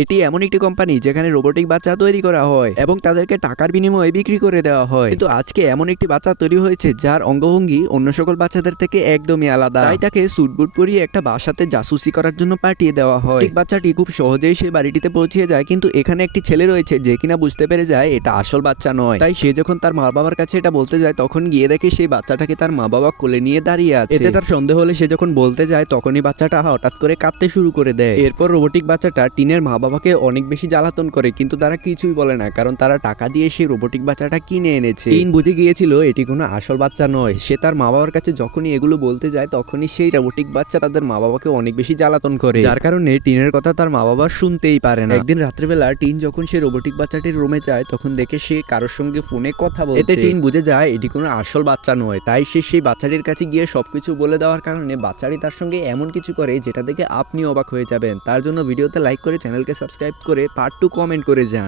এটি এমন একটি কোম্পানি যেখানে রোবটিক বাচ্চা তৈরি করা হয় এবং তাদেরকে টাকার বিনিময়ে বিক্রি করে দেওয়া হয়। কিন্তু আজকে এমন একটি বাচ্চা তৈরি হয়েছে যার অঙ্গভঙ্গি অন্য সকল বাচ্চাদের থেকে একদমই আলাদা। তাই তাকে স্যুটবুট পরিয়ে একটা বাসাতে জাসুসি করার জন্য পাঠিয়ে দেওয়া হয়। ঠিক বাচ্চাটি খুব সহজেই সেই বাড়িটিতে পৌঁছে যায়, কিন্তু এখানে একটি ছেলে রয়েছে যে কিনা বুঝতে পেরে যায় এটা আসল বাচ্চা নয়। তাই সে যখন তার মা বাবার কাছে এটা বলতে যায় তখন গিয়ে দেখে সেই বাচ্চাটাকে তার মা বাবা কোলে নিয়ে দাঁড়িয়ে আছে। এতে তার সন্দেহ হলে সে যখন বলতে যায় তখনই বাচ্চাটা হঠাৎ করে কাঁদতে শুরু করে দেয়। এরপর রোবটিক বাচ্চাটা টিনের মা বাবাকে অনেক বেশি জ্বালাতন করে, কিন্তু তারা কিছুই বলে না, কারণ তারা টাকা দিয়ে সেই রোবটিক বাচ্চাটা কিনে এনেছে। টিন বুঝে গিয়েছিল এটি কোনো আসল বাচ্চা নয়। সে তার মা বাবার কাছে যখনই এগুলো বলতে যায় তখনই সেই রোবটিক বাচ্চা তাদের মা বাবাকে অনেক বেশি জ্বালাতন করে, যার কারণে টিনের কথা তার মা বাবা শুনতেই পারে না। একদিন রাত্রেবেলা টিন যখন সে রোবটিক বাচ্চাটির রুমে যায় তখন দেখে সে কারোর সঙ্গে ফোনে কথা বলছে। এতে টিন বুঝে যায় এটি কোনো আসল বাচ্চা নয়। তাই সে সেই বাচ্চাটির কাছে গিয়ে সবকিছু বলে দেওয়ার কারণে বাচ্চাটি তার সঙ্গে এমন কিছু করে যেটা দেখে আপনি অবাক হয়ে যাবেন। তার জন্য ভিডিওতে লাইক করে চ্যানেলকে সাবস্ক্রাইব করে পার্ট 2 কমেন্ট করে যান।